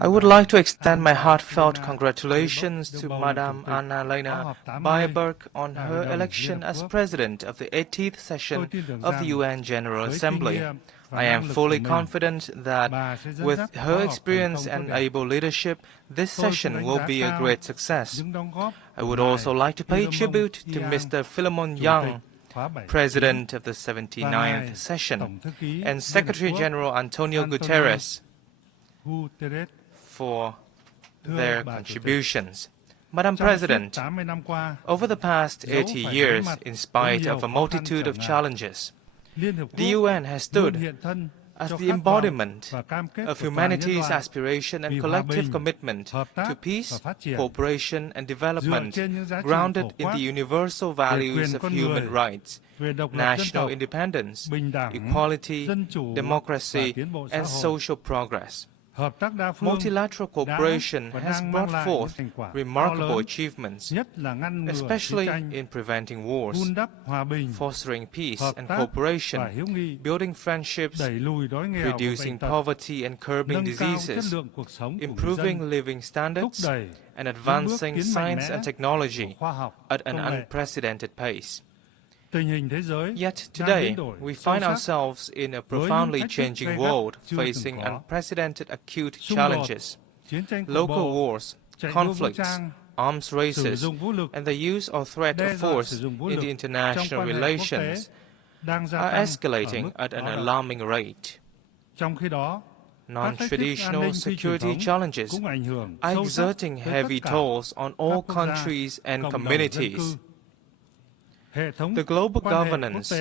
I would like to extend my heartfelt congratulations to Madame Annalena Baerbock on her election as President of the 80th session of the UN General Assembly. I am fully confident that with her experience and able leadership, this session will be a great success. I would also like to pay tribute to Mr. Philemon Yang, President of the 79th session, and Secretary General Antonio Guterres for their contributions. Madam President, over the past 80 years, in spite of a multitude of challenges, the UN has stood as the embodiment of humanity's aspiration and collective commitment to peace, cooperation and development, grounded in the universal values of human rights, national independence, equality, democracy, and social progress. Multilateral cooperation has brought forth remarkable achievements, especially in preventing wars, fostering peace and cooperation, building friendships, reducing poverty and curbing diseases, improving living standards, and advancing science and technology at an unprecedented pace. Yet today, we find ourselves in a profoundly changing world, facing unprecedented acute challenges. Local wars, conflicts, arms races, and the use or threat of force in the international relations are escalating at an alarming rate. Non-traditional security challenges are exerting heavy tolls on all countries and communities. The global governance,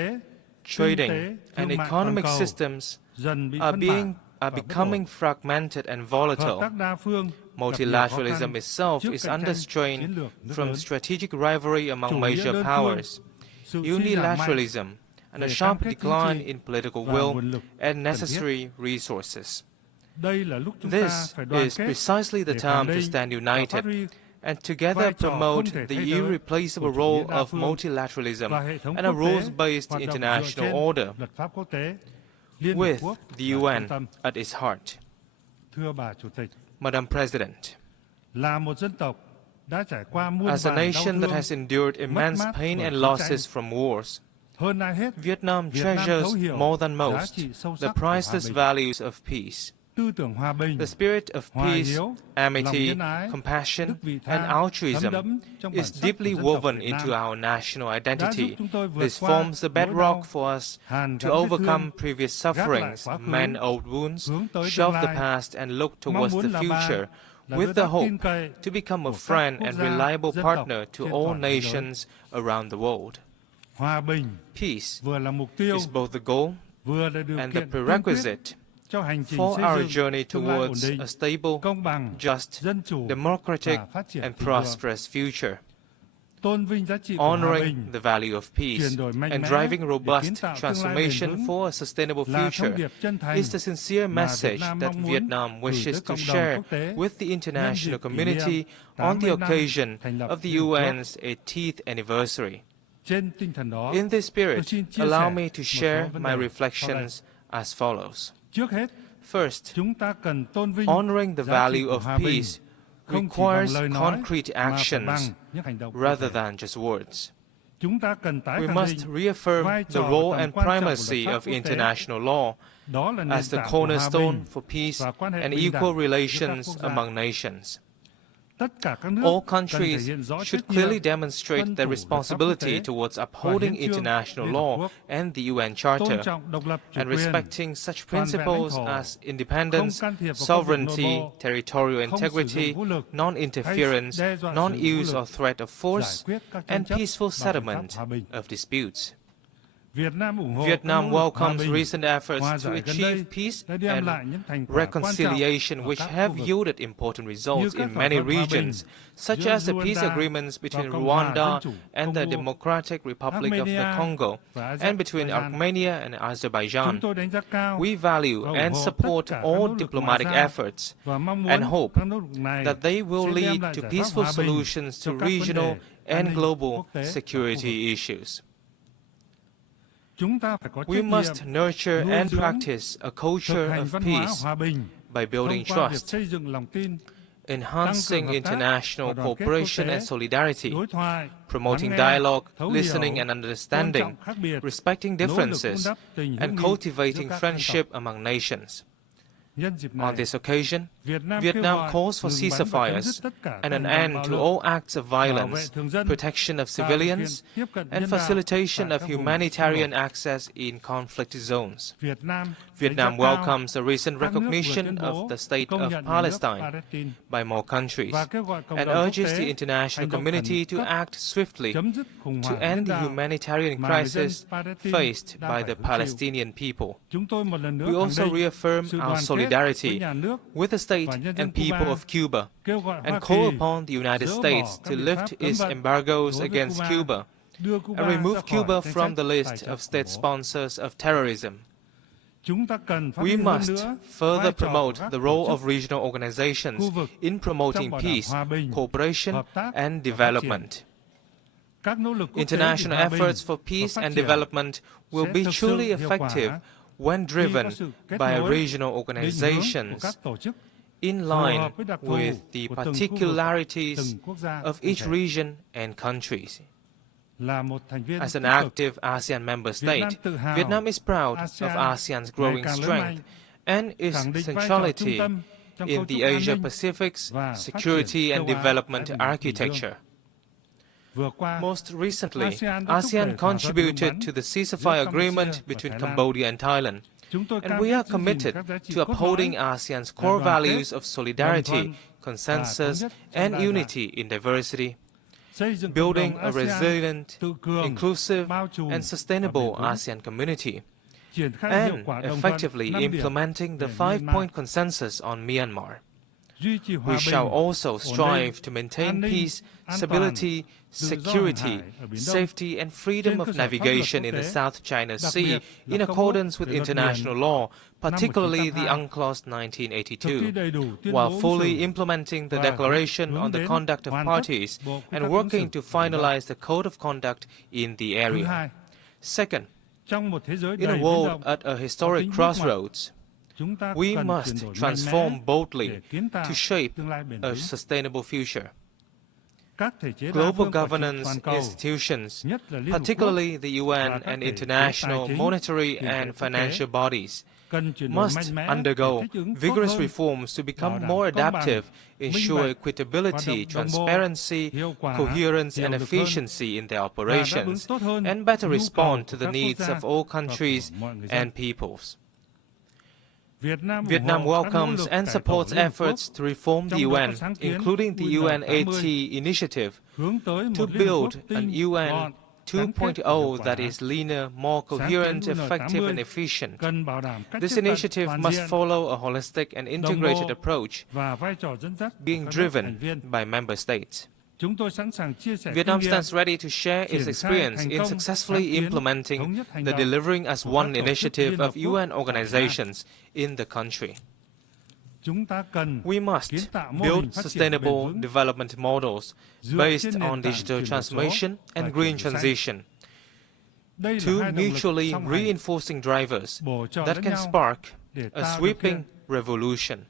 trading, and economic systems are becoming fragmented and volatile. Multilateralism itself is under strain from strategic rivalry among major powers, unilateralism, and a sharp decline in political will and necessary resources. This is precisely the time to stand united and together promote the irreplaceable role of multilateralism and a rules-based international order, with the UN at its heart. Madam President, as a nation that has endured immense pain and losses from wars, Vietnam treasures more than most the priceless values of peace. The spirit of peace, amity, compassion, and altruism is deeply woven into our national identity. This forms the bedrock for us to overcome previous sufferings, mend old wounds, shelve the past, and look towards the future, with the hope to become a friend and reliable partner to all nations around the world. Peace is both the goal and the prerequisite for our journey towards a stable, just, democratic, and prosperous future. Honoring the value of peace and driving robust transformation for a sustainable future is the sincere message that Vietnam wishes to share with the international community on the occasion of the UN's 80th anniversary. In this spirit, allow me to share my reflections as follows. First, honoring the value of peace requires concrete actions rather than just words. We must reaffirm the role and primacy of international law as the cornerstone for peace and equal relations among nations. All countries should clearly demonstrate their responsibility towards upholding international law and the UN Charter, and respecting such principles as independence, sovereignty, territorial integrity, non-interference, non-use or threat of force, and peaceful settlement of disputes. Vietnam welcomes recent efforts to achieve peace and reconciliation which have yielded important results in many regions, such as the peace agreements between Rwanda and the Democratic Republic of the Congo, and between Armenia and Azerbaijan. We value and support all diplomatic efforts and hope that they will lead to peaceful solutions to regional and global security issues. We must nurture and practice a culture of peace, by building trust, enhancing international cooperation and solidarity, promoting dialogue, listening and understanding, respecting differences, and cultivating friendship among nations. On this occasion, Vietnam calls for ceasefires and an end to all acts of violence, protection of civilians, and facilitation of humanitarian access in conflict zones. Vietnam welcomes the recent recognition of the State of Palestine by more countries and urges the international community to act swiftly to end the humanitarian crisis faced by the Palestinian people. We also reaffirm our solidarity with the state and people of Cuba and call upon the United States to lift its embargoes against Cuba and remove Cuba from the list of state sponsors of terrorism. We must further promote the role of regional organizations in promoting peace, cooperation, and development. International efforts for peace and development will be truly effective when driven by regional organizations in line with the particularities of each region and countries. As an active ASEAN member state, Vietnam is proud of ASEAN's growing strength and its centrality in the Asia-Pacific's security and development architecture. Most recently, ASEAN contributed to the ceasefire agreement between Cambodia and Thailand, and we are committed to upholding ASEAN's core values of solidarity, consensus, and unity in diversity, building a resilient, inclusive, and sustainable ASEAN community, and effectively implementing the 5-point consensus on Myanmar. We shall also strive to maintain peace, stability, security, safety, and freedom of navigation in the South China Sea in accordance with international law, particularly the UNCLOS 1982, while fully implementing the Declaration on the Conduct of Parties and working to finalize the Code of Conduct in the area. Second, in a world at a historic crossroads, we must transform boldly to shape a sustainable future. Global governance institutions, particularly the UN and international monetary and financial bodies, must undergo vigorous reforms to become more adaptive, ensure equitability, transparency, coherence, and efficiency in their operations, and better respond to the needs of all countries and peoples. Vietnam welcomes and supports efforts to reform the UN, including the UN80 initiative, to build an UN 2.0 that is leaner, more coherent, effective, and efficient. This initiative must follow a holistic and integrated approach, being driven by member states. Vietnam stands ready to share its experience in successfully implementing the Delivering as One initiative of UN organizations in the country. We must build sustainable development models based on digital transformation and green transition, two mutually reinforcing drivers that can spark a sweeping revolution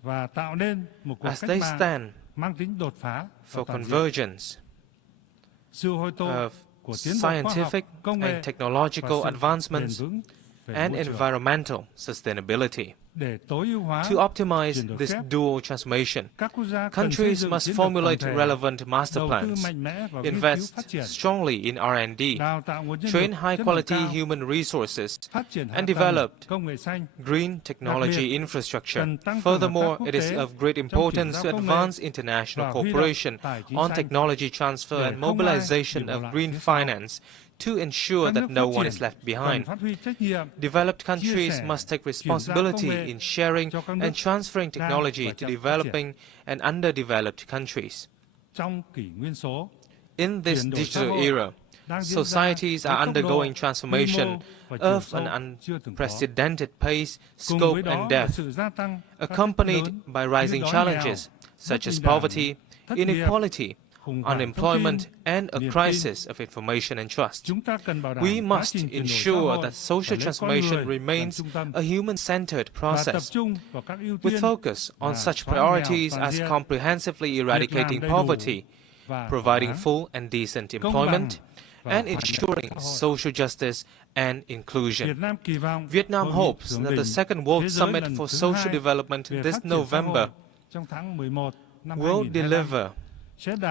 as they stand for convergence of scientific and technological advancements and environmental sustainability. To optimize this dual transformation, countries must formulate relevant master plans, invest strongly in R&D, train high-quality human resources, and develop green technology infrastructure. Furthermore, it is of great importance to advance international cooperation on technology transfer and mobilization of green finance to ensure that no one is left behind. Developed countries must take responsibility in sharing and transferring technology to developing and underdeveloped countries. In this digital era, societies are undergoing transformation of an unprecedented pace, scope, and depth, accompanied by rising challenges such as poverty, inequality, unemployment, and a crisis of information and trust. We must ensure that social transformation remains a human-centered process, with focus on such priorities as comprehensively eradicating poverty, providing full and decent employment, and ensuring social justice and inclusion. Vietnam hopes that the Second World Summit for Social Development this November will deliver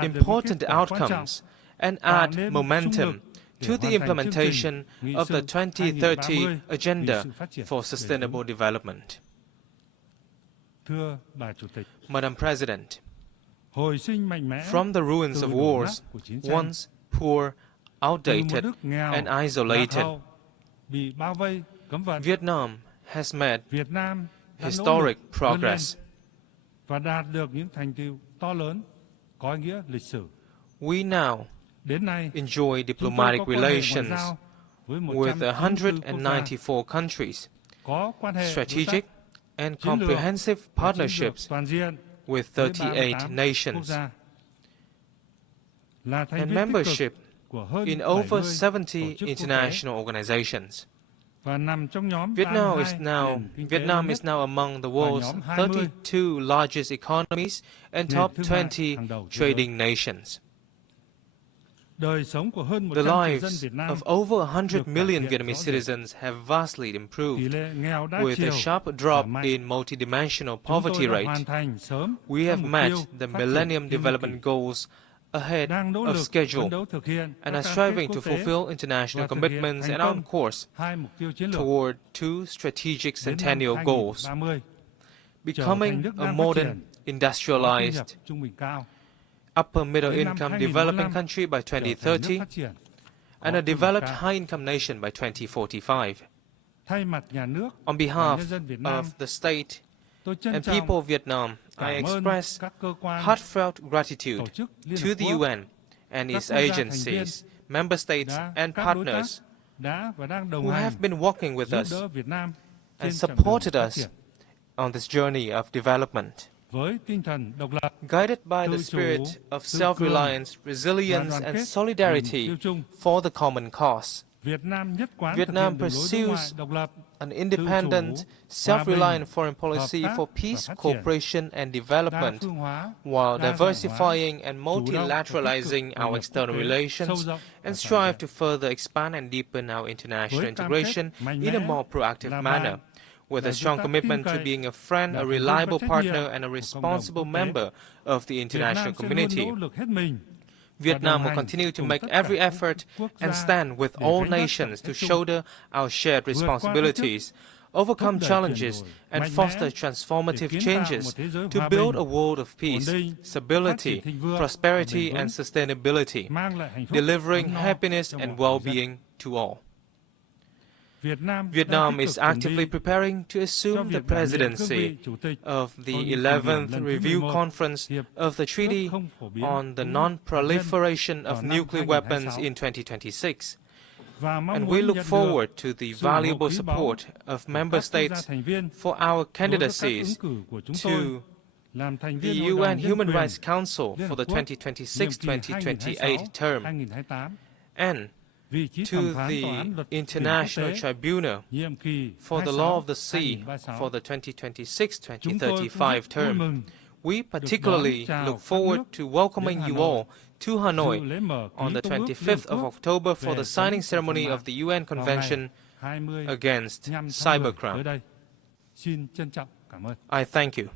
important outcomes and add momentum to the implementation of the 2030 Agenda for Sustainable Development. Madam President, from the ruins of wars, once poor, outdated, and isolated, Vietnam has made historic progress. We now enjoy diplomatic relations with 194 countries, strategic and comprehensive partnerships with 38 nations, and membership in over 70 international organizations. Vietnam is now among the world's 32 largest economies and top 20 trading nations. The lives of over 100 million Vietnamese citizens have vastly improved, with a sharp drop in multidimensional poverty rate. We have met the Millennium Development Goals ahead of schedule and are striving to fulfill international commitments and on course toward two strategic centennial goals: becoming a modern, industrialized, upper-middle-income developing country by 2030 and a developed high-income nation by 2045. On behalf of the state and people of Vietnam, I express heartfelt gratitude to the UN and its agencies, member states, and partners who have been working with us and supported us on this journey of development. Guided by the spirit of self-reliance, resilience, and solidarity for the common cause, Vietnam pursues an independent, self-reliant foreign policy for peace, cooperation, and development, while diversifying and multilateralizing our external relations, and strive to further expand and deepen our international integration in a more proactive manner, with a strong commitment to being a friend, a reliable partner, and a responsible member of the international community. Vietnam will continue to make every effort and stand with all nations to shoulder our shared responsibilities, overcome challenges, and foster transformative changes to build a world of peace, stability, prosperity, and sustainability, delivering happiness and well-being to all. Vietnam is actively preparing to assume the presidency of the 11th Review Conference of the Treaty on the Non-Proliferation of Nuclear Weapons in 2026, and we look forward to the valuable support of member states for our candidacies to the UN Human Rights Council for the 2026-2028 term, and to the International Tribunal for the Law of the Sea for the 2026-2035 term. We particularly look forward to welcoming you all to Hanoi on the 25th of October for the signing ceremony of the UN Convention against Cybercrime. I thank you.